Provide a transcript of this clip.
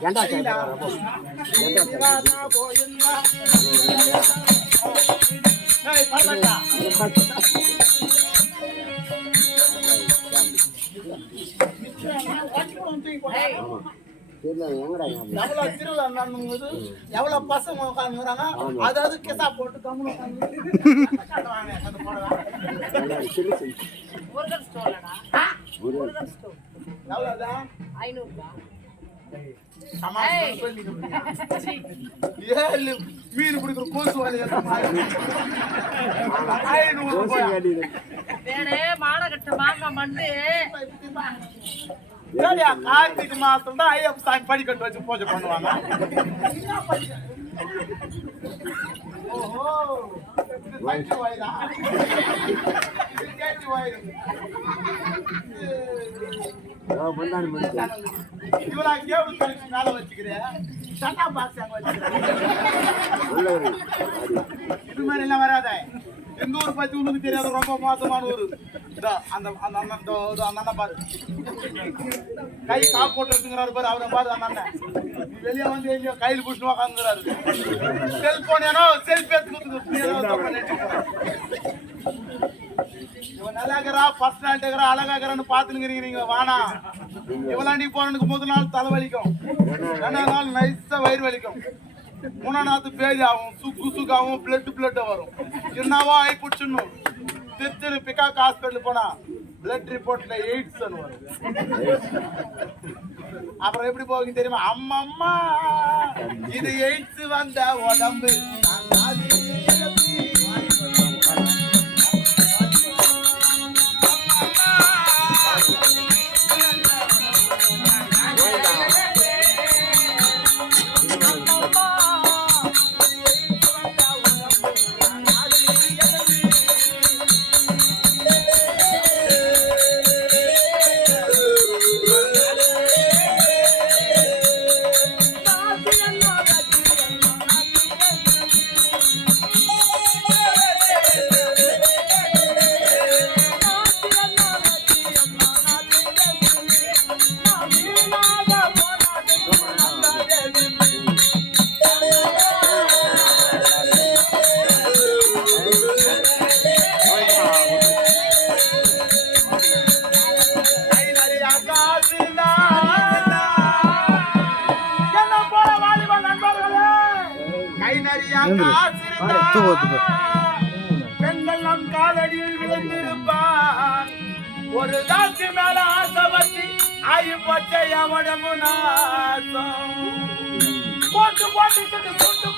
ஜெண்டா எவ்வளவு பசங்க உட்காந்துறாங்க அதாவது கிசா போட்டு கம்முனு மீன் பிடிக்கிற கோசு மானகட்ட மாங்க மண்டு கார்த்திகை மாசம் தான் ஐயப்ப சாமி படிக்கட்டு வச்சு பூஜை பண்ணுவாங்க. இவளா கேபிள் கனெக்ஷன் மேல வச்சுக்கிறேன் சட்டா பாக்ஸ் அங்க வச்சுக்கிறேன். இது மாதிரி எல்லாம் வராத. எந்த ஊர் பத்தி உனக்கு தெரியாது, ரொம்ப மோசமான ஊரு. அந்த அண்ணன் பாரு, கை காப்பு போட்டு வச்சுக்கிறாரு பாரு, அவரை பாரு. அந்த அண்ணன் வெளியே வந்து எங்கேயோ கையில் புடிச்சு உக்காந்துக்கிறாரு. செல்போன் ஏனோ செல்ஃபி எடுத்து இவன் நல்லாக்கிறா பர்சனாலிட்டிக்கிறா அழகாகிறான்னு பாத்துனுங்கிறீங்க. நீங்க வானா இவளாண்டி போனதுக்கு முதல் நாள் தலைவலிக்கும், ரெண்டாவது நாள் நைஸா வயிறு வலிக்கும், மூணாம் நாள் பேதி ஆகும், சுக்காகும், பிளட் வரும். என்னவோ ஆகி பிடிச்சிடணும். திருச்சி பிகாக் ஹாஸ்பிட்டல் போனா பிளட் ரிப்போர்ட்ல எய்ட்ஸ் வரும். அப்புறம் எப்படி போகுங்க தெரியுமா? அம்மம்மா இது எய்ட்ஸ் வந்த உடம்பு பெண்கள் நம் காலடியில் விழுந்திருப்பார். ஒரு தாட்சி மேல ஆசை வச்சு ஆயு பச்சை அவடமு நாசம் போட்டு போட்டு சுட்டு